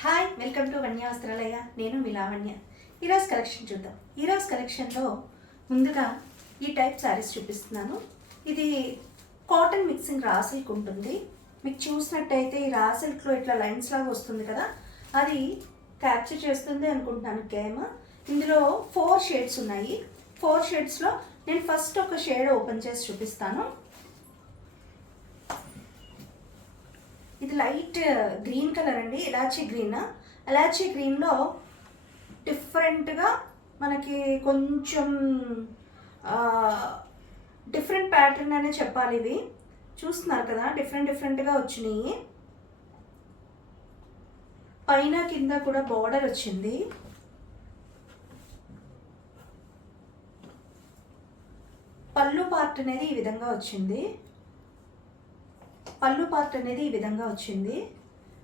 Hi, welcome to వన్య వస్త్రాలయ. నేను మీ లావణ్య. ఈరోజు కలెక్షన్ చూద్దాం. ఈరోజు కలెక్షన్లో ముందుగా ఈ టైప్ శారీస్ చూపిస్తున్నాను. ఇది కాటన్ మిక్సింగ్ రా సిల్క్ ఉంటుంది. మీకు చూసినట్టయితే ఈ రా సిల్క్లో ఇట్లా లైన్స్ లాగా వస్తుంది కదా, అది క్యాప్చర్ చేస్తుంది అనుకుంటున్నాను గేమ్. ఇందులో 4 షేడ్స్ ఉన్నాయి. 4 షేడ్స్లో నేను ఫస్ట్ ఒక షేడ్ ఓపెన్ చేసి చూపిస్తాను. ఇది లైట్ గ్రీన్ కలర్ అండి, ఇలాచీ గ్రీన్. ఇలాచీ గ్రీన్లో డిఫరెంట్గా మనకి కొంచెం డిఫరెంట్ ప్యాటర్న్ అనే చెప్పాలి. ఇవి చూస్తున్నారు కదా, డిఫరెంట్గా వచ్చినాయి. పైన కింద కూడా బార్డర్ వచ్చింది. పళ్ళు పార్ట్ అనేది ఈ విధంగా వచ్చింది.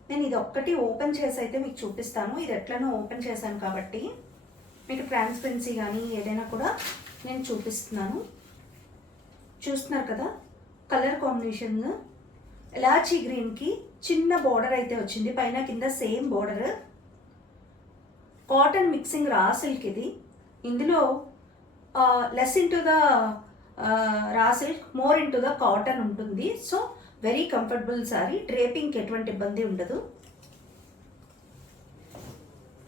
నేను ఇది ఒక్కటి ఓపెన్ చేసి అయితే మీకు చూపిస్తాను. ఇది ఎట్లనో ఓపెన్ చేశాను కాబట్టి మీకు ట్రాన్స్పరెన్సీ కానీ ఏదైనా కూడా నేను చూపిస్తున్నాను. చూస్తున్నారు కదా, కలర్ కాంబినేషన్ ఇలాచీ గ్రీన్కి చిన్న బార్డర్ అయితే వచ్చింది. పైన కింద same border. Cotton mixing raw silk ఇది. ఇందులో less into the raw silk, more into the cotton ఉంటుంది. సో వెరీ కంఫర్టబుల్ సారీ, డ్రేపింగ్కి ఎటువంటి ఇబ్బంది ఉండదు.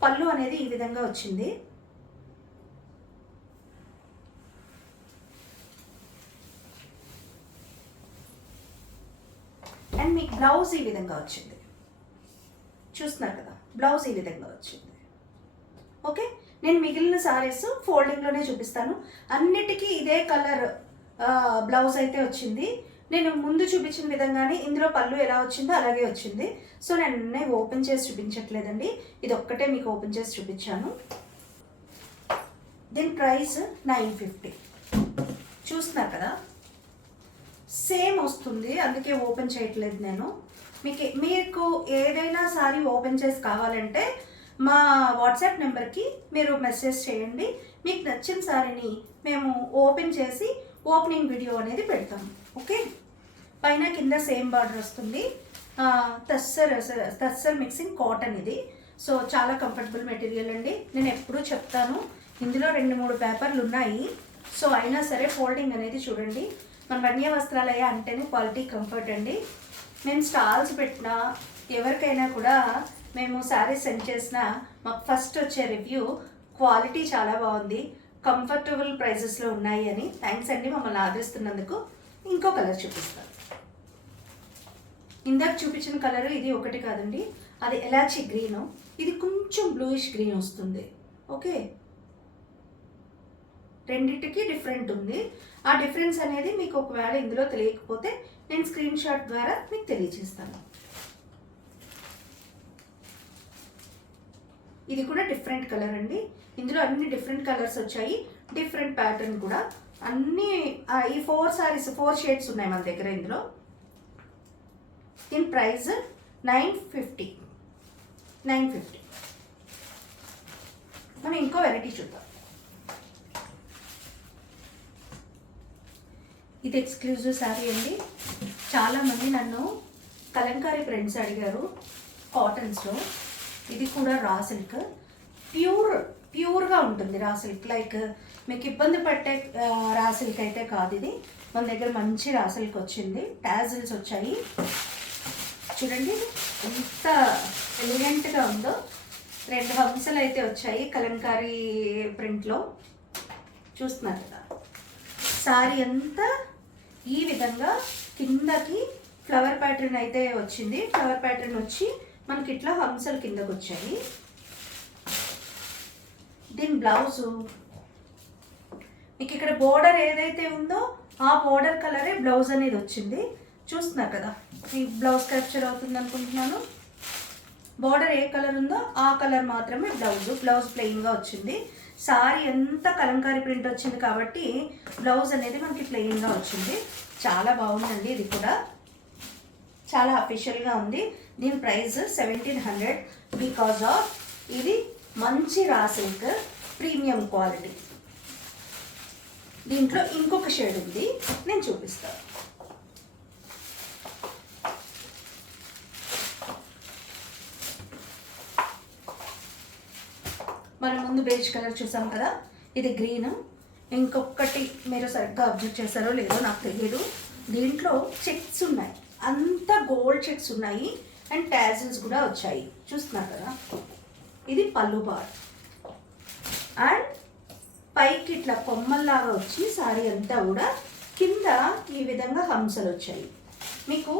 పళ్ళు అనేది ఈ విధంగా వచ్చింది. అండ్ మీకు బ్లౌజ్ ఈ విధంగా వచ్చింది. చూస్తున్నారు కదా, బ్లౌజ్ ఈ విధంగా వచ్చింది. ఓకే, నేను మిగిలిన సారీస్ ఫోల్డింగ్లోనే చూపిస్తాను. అన్నిటికీ ఇదే కలర్ బ్లౌజ్ అయితే వచ్చింది. నేను ముందు చూపించిన విధంగానే ఇందులో పళ్ళు ఎలా వచ్చిందో అలాగే వచ్చింది. సో నేను ఓపెన్ చేసి చూపించట్లేదండి, ఇది ఒక్కటే మీకు ఓపెన్ చేసి చూపించాను. దీని ప్రైస్ 950. చూస్తున్నారు కదా, సేమ్ వస్తుంది, అందుకే ఓపెన్ చేయట్లేదు నేను. మీకు ఏదైనా సారీ ఓపెన్ చేసి కావాలంటే మా వాట్సాప్ నెంబర్కి మీరు మెసేజ్ చేయండి. మీకు నచ్చిన సారీని మేము ఓపెన్ చేసి ఓపెనింగ్ వీడియో అనేది పెడతాము. ఓకే, పైన కింద సేమ్ బార్డర్ వస్తుంది. టస్సర్ మిక్సింగ్ కాటన్ ఇది. సో చాలా కంఫర్టబుల్ మెటీరియల్ అండి. నేను ఎప్పుడూ చెప్తాను, ఇందులో 2-3 పేపర్లు ఉన్నాయి. సో అయినా సరే ఫోల్డింగ్ అనేది చూడండి. మన వన్య వస్త్రాలయ అంటేనే క్వాలిటీ, కంఫర్ట్ అండి. మేము స్టాల్స్ పెట్టినా ఎవరికైనా కూడా మేము శారీస్ సెండ్ చేసినా మాకు ఫస్ట్ వచ్చే రివ్యూ క్వాలిటీ చాలా బాగుంది, కంఫర్టబుల్ ప్రైజెస్లో ఉన్నాయి అని. థ్యాంక్స్ అండి మమ్మల్ని ఆదరిస్తున్నందుకు. ఇంకో కలర్ చూపిస్తాను. ఇందాక చూపించిన కలర్ ఇది ఒకటి కాదండి, అది ఎలాచీ గ్రీను. ఇది కొంచెం బ్లూయిష్ గ్రీన్ వస్తుంది. ఓకే, రెండింటికి డిఫరెంట్ ఉంది. ఆ డిఫరెన్స్ అనేది మీకు ఒకవేళ ఇందులో తెలియకపోతే నేను స్క్రీన్ షాట్ ద్వారా మీకు తెలియజేస్తాను. ఇది కూడా డిఫరెంట్ కలర్ అండి. ఇందులో అన్ని డిఫరెంట్ కలర్స్ వచ్చాయి, డిఫరెంట్ ప్యాటర్న్ కూడా. అన్నీ ఈ 4 సారీస్ 4 షేడ్స్ ఉన్నాయి మన దగ్గర. ఇందులో దీని ప్రైస్ 950. మనం ఇంకో వెరైటీ చూద్దాం. ఇది ఎక్స్క్లూజివ్ శారీ అండి. చాలామంది నన్ను కలంకారీ ప్రింట్స్ అడిగారు కాటన్స్లో. ఇది కూడా రా సిల్క్, ప్యూర్గా ఉంటుంది రా సిల్క్. లైక్ మీకు ఇబ్బంది పట్టే రా సిల్క్ అయితే కాదు ఇది. మన దగ్గర మంచి రా సిల్క్ వచ్చింది. టాజిల్స్ వచ్చాయి చూడండి, ఎంత ఎలిగెంట్గా ఉందో. 2 హంసలు అయితే వచ్చాయి కలంకారీ ప్రింట్లో. చూస్తున్నారు కదా, సారీ అంతా ఈ విధంగా కిందకి ఫ్లవర్ ప్యాటర్న్ అయితే వచ్చింది. ఫ్లవర్ ప్యాటర్న్ వచ్చి మనకి ఇట్లా హంసలు కిందకు వచ్చాయి. దీని బ్లౌజు మీకు ఇక్కడ బోర్డర్ ఏదైతే ఉందో ఆ బోర్డర్ కలరే బ్లౌజ్ అనేది వచ్చింది. చూస్తున్నారు కదా, ఈ బ్లౌజ్ క్యాప్చర్ అవుతుంది అనుకుంటున్నాను. బోర్డర్ ఏ కలర్ ఉందో ఆ కలర్ మాత్రమే బ్లౌజ్ ప్లెయిన్గా వచ్చింది. సారీ అంతా కలంకారీ ప్రింట్ వచ్చింది కాబట్టి బ్లౌజ్ అనేది మనకి ప్లెయిన్గా వచ్చింది. చాలా బాగుందండి. ఇది కూడా చాలా అఫీషియల్గా ఉంది. దీని ప్రైస్ 1700 బికాజ్ ఆఫ్ ఇది మంచి రా సిల్క్, ప్రీమియం క్వాలిటీ. దీంట్లో ఇంకొక షేడ్ ఉంది, నేను చూపిస్తాను. మనం ముందు బేజ్ కలర్ చూసాం కదా, ఇది గ్రీన్. ఇంకొకటి మీరు సరిగ్గా అబ్జర్వ్ చేశారో లేదో నాకు తెలియదు, దీంట్లో చెక్స్ ఉన్నాయి, అంతా గోల్డ్ చెక్స్ ఉన్నాయి అండ్ టాజిల్స్ కూడా వచ్చాయి, చూస్తున్నారు కదా. ఇది పళ్ళు బార్ అండ్ పైకి ఇట్లా కొమ్మల్లాగా వచ్చి సారీ అంతా కూడా కింద ఈ విధంగా హంసలు వచ్చాయి. మీకు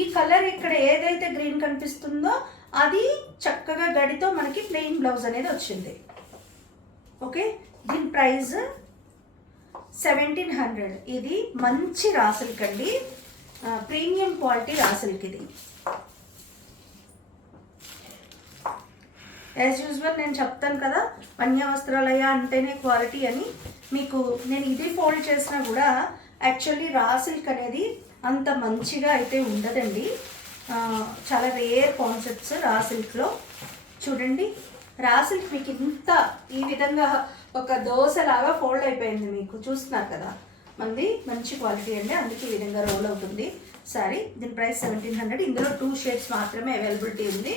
ఈ కలర్ ఇక్కడ ఏదైతే గ్రీన్ కనిపిస్తుందో అది చక్కగా గడితో మనకి ప్లెయిన్ బ్లౌజ్ అనేది వచ్చింది. ఓకే, దీని ప్రైస్ 1700. ఇది మంచి రా సిల్క్ అండి, ప్రీమియం క్వాలిటీ రా సిల్క్ ఇది. యాజ్ యూజువల్ నేను చెప్తాను కదా, అన్య వస్త్రాలయ అంటేనే క్వాలిటీ అని. మీకు నేను ఇది ఫోల్డ్ చేసినా కూడా యాక్చువల్లీ రా సిల్క్ అనేది అంత మంచిగా అయితే ఉండదండి, చాలా రేర్ కాన్సెప్ట్స్ రా సిల్క్లో. చూడండి, రా సిల్క్ మీకు ఇంత ఈ విధంగా ఒక దోశలాగా ఫోల్డ్ అయిపోయింది, మీకు చూస్తున్నారు కదా. మంది మంచి క్వాలిటీ అండి, అందుకే ఈ విధంగా రోల్ అవుతుంది సారీ. దీని ప్రైస్ 1700. ఇందులో 2 షేడ్స్ మాత్రమే అవైలబిలిటీ ఉంది.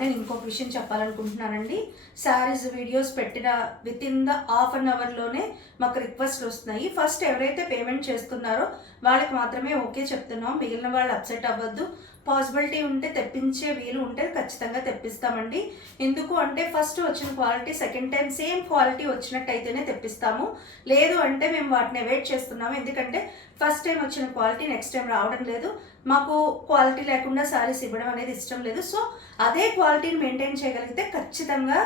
నేను ఇంకొక విషయం చెప్పాలనుకుంటున్నానండి, శారీస్ వీడియోస్ పెట్టిన within the half an అవర్లోనే మాకు రిక్వెస్ట్ వస్తున్నాయి. ఫస్ట్ ఎవరైతే పేమెంట్ చేస్తున్నారో వాళ్ళకి మాత్రమే ఓకే చెప్తున్నాం, మిగిలిన వాళ్ళు అప్సెట్ అవ్వద్దు. పాసిబిలిటీ ఉంటే తెప్పించే వీలు ఉంటే ఖచ్చితంగా తెప్పిస్తామండి. ఎందుకు అంటే ఫస్ట్ వచ్చిన quality second time same quality వచ్చినట్టయితేనే తెప్పిస్తాము, లేదు అంటే మేము వాటిని అవాయిడ్ చేస్తున్నాము. ఎందుకంటే ఫస్ట్ టైం వచ్చిన క్వాలిటీ నెక్స్ట్ టైం రావడం లేదు, మాకు క్వాలిటీ లేకుండా శారీస్ ఇవ్వడం అనేది ఇష్టం లేదు. సో అదే క్వాలిటీని మెయింటైన్ చేయగలిగితే ఖచ్చితంగా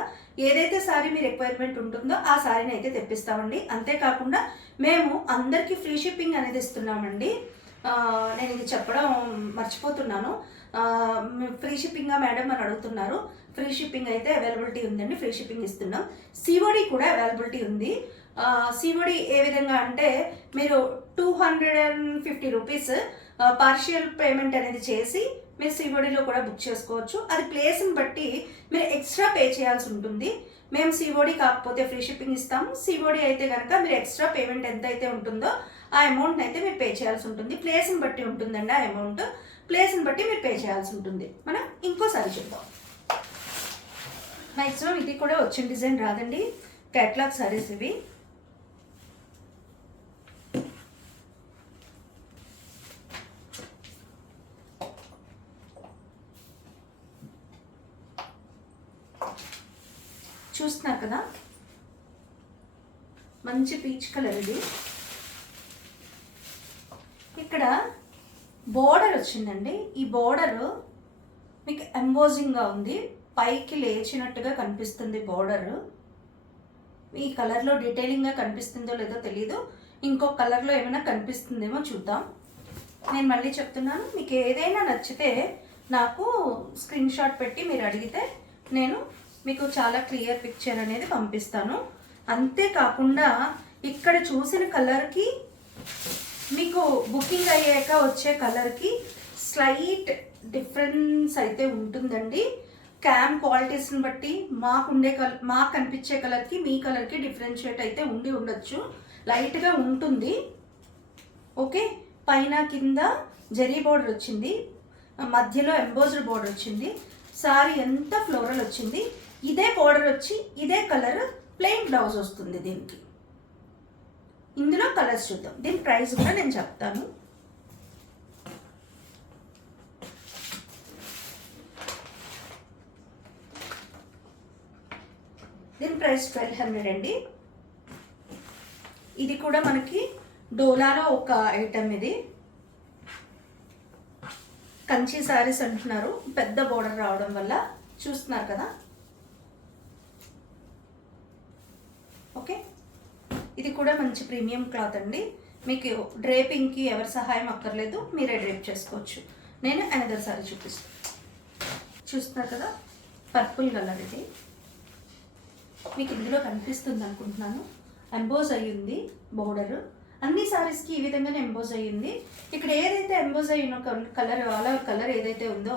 ఏదైతే శారీ మీ రిక్వైర్మెంట్ ఉంటుందో ఆ శారీని అయితే తెప్పిస్తామండి. అంతేకాకుండా మేము అందరికీ ఫ్రీ షిప్పింగ్ అనేది ఇస్తున్నామండి. నేను ఇది చెప్పడం మర్చిపోతున్నాను, ఫ్రీ షిప్పింగా మేడం అని అడుగుతున్నారు. ఫ్రీ షిప్పింగ్ అయితే అవైలబిలిటీ ఉందండి, ఫ్రీ షిప్పింగ్ ఇస్తున్నాం. సిఓడి కూడా అవైలబిలిటీ ఉంది. సిఓడి ఏ విధంగా అంటే మీరు 250 రూపీస్ పార్షియల్ పేమెంట్ అనేది చేసి మీరు సిఓడిలో కూడా బుక్ చేసుకోవచ్చు. అది ప్లేస్ని బట్టి మీరు ఎక్స్ట్రా పే చేయాల్సి ఉంటుంది. మేము సిఓడి కాకపోతే ఫ్రీ షిప్పింగ్ ఇస్తాము, సిఓడి అయితే కనుక మీరు ఎక్స్ట్రా పేమెంట్ ఎంత అయితే ఉంటుందో ఆ అమౌంట్ని అయితే మీరు పే చేయాల్సి ఉంటుంది. ప్లేస్ని బట్టి ఉంటుందండి ఆ అమౌంట్, ప్లేస్ని బట్టి మీరు పే చేయాల్సి ఉంటుంది. మనం ఇంకోసారి చూద్దాం. మ్యాక్సిమం ఇది కూడా వచ్చిన డిజైన్ రాదండి, క్యాట్లాగ్ సారీస్ ఇవి. చూస్తున్నారు కదా, మంచి పీచ్ కలర్ ఇది. ఇక్కడ బోర్డర్ వచ్చిందండి, ఈ బోర్డర్ మీకు ఎంబోజింగ్గా ఉంది, పైకి లేచినట్టుగా కనిపిస్తుంది బోర్డర్. ఈ కలర్లో డీటెయిలింగ్గా కనిపిస్తుందో లేదో తెలీదు, ఇంకో కలర్లో ఏమైనా కనిపిస్తుందేమో చూద్దాం. నేను మళ్ళీ చెప్తున్నాను, మీకు ఏదైనా నచ్చితే నాకు స్క్రీన్ షాట్ పెట్టి మీరు అడిగితే నేను మీకు చాలా క్లియర్ పిక్చర్ అనేది పంపిస్తాను. అంతేకాకుండా ఇక్కడ చూసిన కలర్కి మీకు బుకింగ్ అయ్యాక వచ్చే కలర్కి స్లైట్ డిఫరెన్స్ అయితే ఉంటుందండి. క్యామ్ క్వాలిటీస్ని బట్టి మాకు కనిపించే కలర్కి మీ కలర్కి డిఫరెన్షియేట్ అయితే ఉండొచ్చు, లైట్గా ఉంటుంది. ఓకే, పైన కింద జరీ బోర్డర్ వచ్చింది, మధ్యలో ఎంబోజ్డ్ బోర్డర్ వచ్చింది, సారీ ఎంత ఫ్లోరల్ వచ్చింది. ఇదే బోర్డర్ వచ్చి ఇదే కలర్ ప్లెయిన్ బ్లౌజ్ వస్తుంది దీనికి. ఇందులో కలర్స్ చూద్దాం, దీని ప్రైస్ కూడా నేను చెప్తాను. దీని ప్రైస్ 1200 అండి. ఇది కూడా మనకి డోలాలో ఒక ఐటమ్, ఇది కంచి సారీస్ అంటున్నారు పెద్ద బోర్డర్ రావడం వల్ల, చూస్తున్నారు కదా. ఓకే, ఇది కూడా మంచి ప్రీమియం క్లాత్ అండి, మీకు డ్రేపింగ్కి ఎవరి సహాయం అక్కర్లేదు, మీరే డ్రేప్ చేసుకోవచ్చు. నేను అనదర్ సారీ చూపిస్తాను. చూస్తున్నారు కదా, పర్పుల్ కలర్ ఇది మీకు ఇందులో కనిపిస్తుంది అనుకుంటున్నాను. ఎంబోజ్ అయ్యింది బోర్డర్, అన్ని సారీస్కి ఈ విధంగానే ఎంబోజ్ అయ్యింది. ఇక్కడ ఏదైతే ఎంబోజ్ అయిన కలర్ కలర్ ఏదైతే ఉందో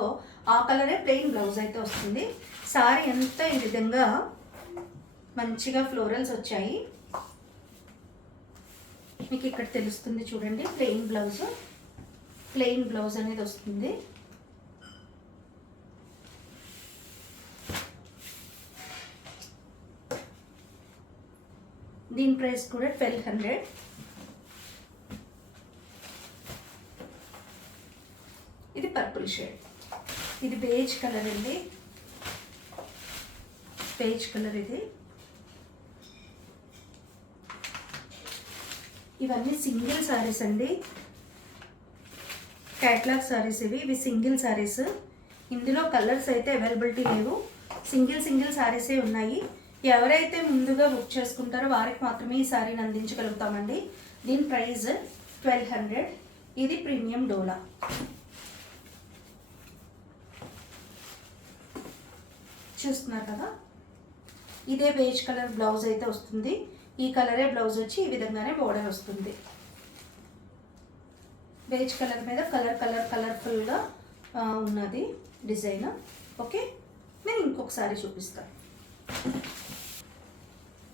ఆ కలరే ప్లెయిన్ బ్లౌజ్ అయితే వస్తుంది. సారీ అంతా ఈ విధంగా మంచిగా ఫ్లోరల్స్ వచ్చాయి, మీకు ఇక్కడ తెలుస్తుంది చూడండి. ప్లెయిన్ బ్లౌజ్ అనేది వస్తుంది. దీని ప్రైస్ కూడా 1200. ఇది పర్పుల్ షేడ్, ఇది బేజ్ కలర్ అండి, బేజ్ కలర్ ఇది. ఇవన్నీ సింగిల్ సారీస్ అండి, క్యాట్లాగ్ సారీస్ ఇవి సింగిల్ సారీస్. ఇందులో కలర్స్ అయితే అవైలబిలిటీ లేవు, సింగిల్ సారీసే ఉన్నాయి. ఎవరైతే ముందుగా బుక్ చేసుకుంటారో వారికి మాత్రమే ఈ సారీని అందించగలుగుతామండి. దీని ప్రైస్ 1200. ఇది ప్రీమియం డోలా. చూస్తున్నారు కదా, ఇదే బేజ్ కలర్ బ్లౌజ్ అయితే వస్తుంది. ఈ కలరే బ్లౌజ్ వచ్చి ఈ విధంగానే బోర్డర్ వస్తుంది. బేజ్ కలర్ మీద కలర్ఫుల్గా ఉన్నది డిజైన్. ఓకే, నేను ఇంకొకసారి చూపిస్తాను.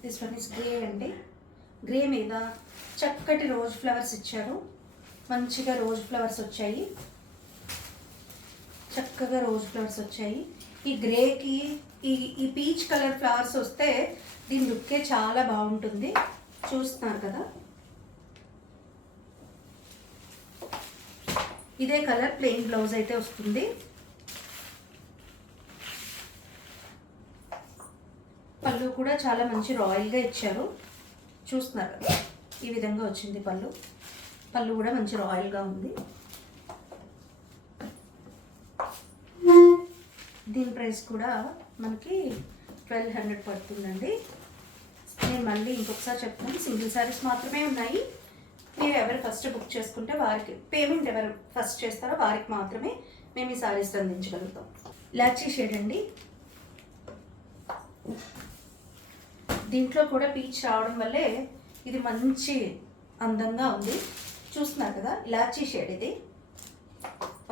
దిస్ వన్ ఇస్ గ్రే అండి. గ్రే మీద చక్కటి రోజ్ ఫ్లవర్స్ ఇచ్చారు, మంచిగా రోజ్ ఫ్లవర్స్ వచ్చాయి, చక్కగా రోజ్ ఫ్లవర్స్ వచ్చాయి. ఈ గ్రేకి ఈ పీచ్ కలర్ ఫ్లవర్స్ వస్తే దీని లుక్కే చాలా బాగుంటుంది. చూస్తున్నారు కదా, ఇదే కలర్ ప్లెయిన్ బ్లౌజ్ అయితే వస్తుంది. పళ్ళు కూడా చాలా మంచి రాయల్గా ఇచ్చారు. చూస్తున్నారు కదా, ఈ విధంగా వచ్చింది పళ్ళు కూడా మంచి రాయల్గా ఉంది. దీని ప్రైస్ కూడా మనకి 1200 పడుతుందండి. నేను మళ్ళీ ఇంకొకసారి చెప్తాను, సింగిల్ సారీస్ మాత్రమే ఉన్నాయి. మీరు ఎవరు ఫస్ట్ బుక్ చేసుకుంటే వారికి, పేమెంట్ ఎవరు ఫస్ట్ చేస్తారో వారికి మాత్రమే మేము ఈ సారీస్ అందించగలుగుతాం. లాచీ షేడ్ అండి, దీంట్లో కూడా పీచ్ రావడం వల్లే ఇది మంచి అందంగా ఉంది. చూస్తున్నారు కదా, లాచీ షేడ్ ఇది.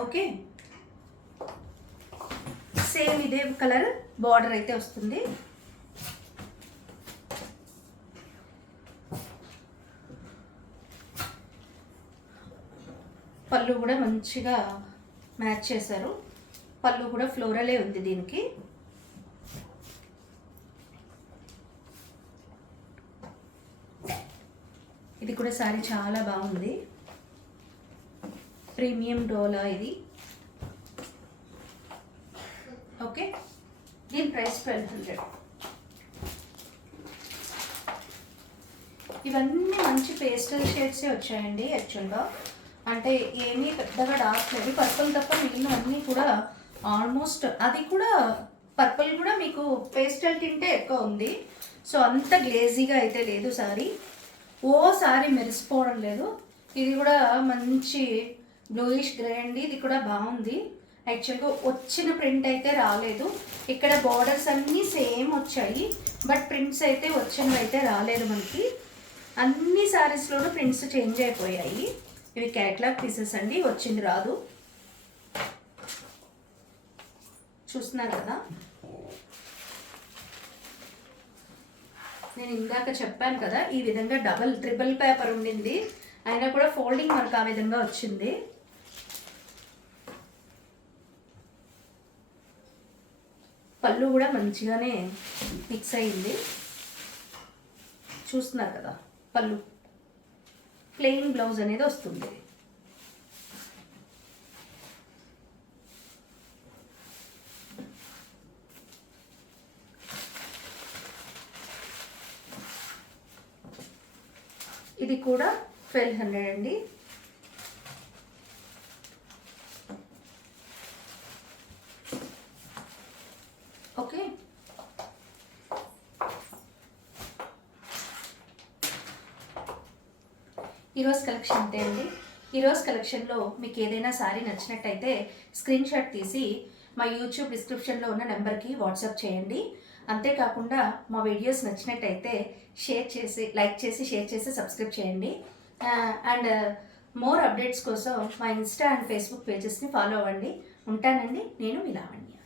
ఓకే, సేమ్ ఇదే కలర్ బార్డర్ అయితే వస్తుంది. పళ్ళు కూడా మంచిగా మ్యాచ్ చేశారు, పళ్ళు కూడా ఫ్లోరలే ఉంది దీనికి. ఇది కూడా సారీ చాలా బాగుంది, ప్రీమియం డోలా ఇది. ఓకే, దీని ప్రైస్ 1200. ఇవన్నీ మంచి పేస్టల్ షేడ్సే వచ్చాయండి. యాక్చువల్గా అంటే ఏమీ పెద్దగా డార్క్ లేదు, పర్పుల్ తప్ప మిగిలినవన్నీ కూడా ఆల్మోస్ట్, అది కూడా పర్పుల్ కూడా మీకు పేస్టల్ టింటే ఎక్కువ ఉంది. సో అంత గ్లేజీగా అయితే లేదు సారీ, ఓ సారీ మెరిసిపోవడం లేదు. ఇది కూడా మంచి బ్లూయిష్ గ్రే అండి, ఇది కూడా బాగుంది. యాక్చువల్గా వచ్చిన ప్రింట్ అయితే రాలేదు, ఇక్కడ బార్డర్స్ అన్నీ సేమ్ వచ్చాయి, బట్ ప్రింట్స్ అయితే వచ్చినవి అయితే రాలేదు మనకి. అన్ని శారీస్లోనూ ప్రింట్స్ చేంజ్ అయిపోయాయి. ఇవి క్యాట్లాగ్ పీసెస్ అండి, వచ్చింది రాదు. చూస్తున్నారు కదా, నేను ఇందాక చెప్పాను కదా ఈ విధంగా ట్రిపుల్ పేపర్ ఉండింది, అయినా కూడా ఫోల్డింగ్ మనకు ఆ విధంగా వచ్చింది. పళ్ళు కూడా మంచిగానే మిక్స్ అయింది. చూస్తున్నారు కదా, పళ్ళు ప్లెయిన్ బ్లౌజ్ అనేది వస్తుంది. ఇది కూడా 1200 అండి. ఓకే, ఈరోజు కలెక్షన్ అంతే అండి. ఈరోజు కలెక్షన్లో మీకు ఏదైనా సారీ నచ్చినట్టయితే స్క్రీన్ షాట్ తీసి మా యూట్యూబ్ డిస్క్రిప్షన్లో ఉన్న నెంబర్కి వాట్సాప్ చేయండి. అంతేకాకుండా మా వీడియోస్ నచ్చినట్టయితే షేర్ చేసి, లైక్ చేసి, షేర్ చేసి సబ్స్క్రైబ్ చేయండి. అండ్ మోర్ అప్డేట్స్ కోసం మా ఇన్స్టా అండ్ ఫేస్బుక్ పేజెస్ని ఫాలో అవ్వండి. ఉంటానండి, నేను మీ లావణ్య.